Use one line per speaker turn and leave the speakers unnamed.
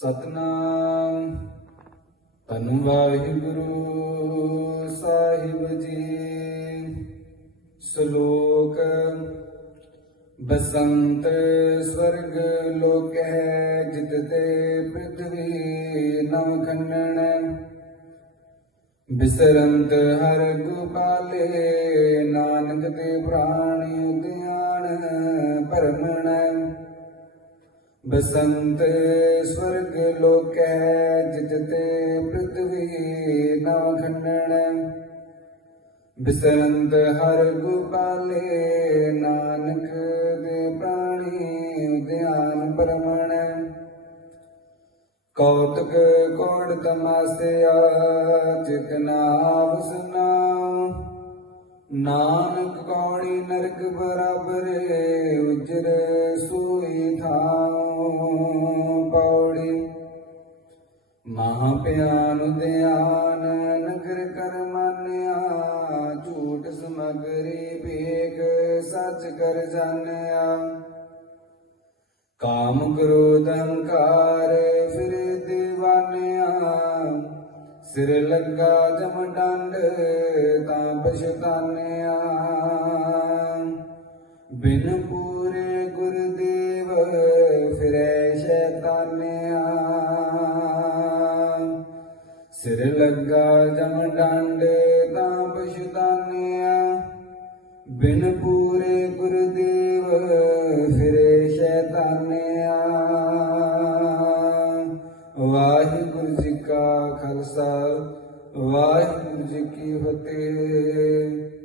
ਸਤਨਾਮ। ਤਨ ਵਾਹਿਗੁਰੂ ਸਾਹਿਬ ਜੀ। ਸ਼ਲੋਕ, ਬਸੰਤ ਸਵਰਗ ਲੋਕ ਹੈ ਜਿਤ ਤੇ ਪ੍ਰਿਥਵੀ ਨਵ ਖੰਡਨ ਬਿਸਰੰਤ ਹਰ ਗੁਪਾਲੇ, ਨਾਨਕ ਤੇ ਪ੍ਰਾਣੀ ਧਿਆਨ ਪਰਮਣ। ਬਸੰਤ ਸਵਰਗ ਲੋਕੈ ਹੈ ਤੇ ਪ੍ਰਿਥਵੀ ਨਵ ਖੰਡਨ ਬਿਸਰੰਤ ਹਰ ਗੁਪਾਲੇ, ਨਾਨਕ ਦੇ ਪ੍ਰਾਣੀ ਧਿਆਨ ਪਰਮਣ ਕੌਤਕ ਕੋੜ ਤਮਾਸਿਆ ਚਿਤਨਾ ਵਸਨਾ ਨਾਨਕ ਕੌਣੀ ਨਰਕ ਬਰਾਬਰੇ, ਉਜਰ ਸੋਈ ਪੌੜੀ ਮਹਾ ਪਿਆਨ ਧਿਆਨ ਨਗਰ ਕਰ ਮਾਨਿਆ, ਝੂਠ ਸਮਗਰੀ ਭੇਖ ਸੱਚ ਕਰ ਜਾਣਿਆ। ਕਾਮ ਕ੍ਰੋਧ ਅਹੰਕਾਰ ਫਿਰ دیਵਾਨਿਆ ਸਿਰ ਲੱਗਾ ਜਮ ਡੰਡ ਤਾਂ ਪਛਤਾਨਿਆ। ਬਿਨ ਪੂਰੇ ਗੁਰਦੇਵ ਫਿਰੈ ਦੇਸ਼ ਕਾਨਿਆ ਸਿਰ ਲੱਗਾ ਜਮ ਡਾਂਡੇ ਤਾਂ ਪਛਤਾਨਿਆ। ਬਿਨ ਪੂਰੇ ਗੁਰਦੇਵ ਫਿਰੇ ਸ਼ੈਤਾਨਿਆ। ਵਾਹਿਗੁਰੂ ਜੀ ਕਾ ਖਾਲਸਾ, ਵਾਹਿਗੁਰੂ ਜੀ ਕੀ ਫਤਿਹ।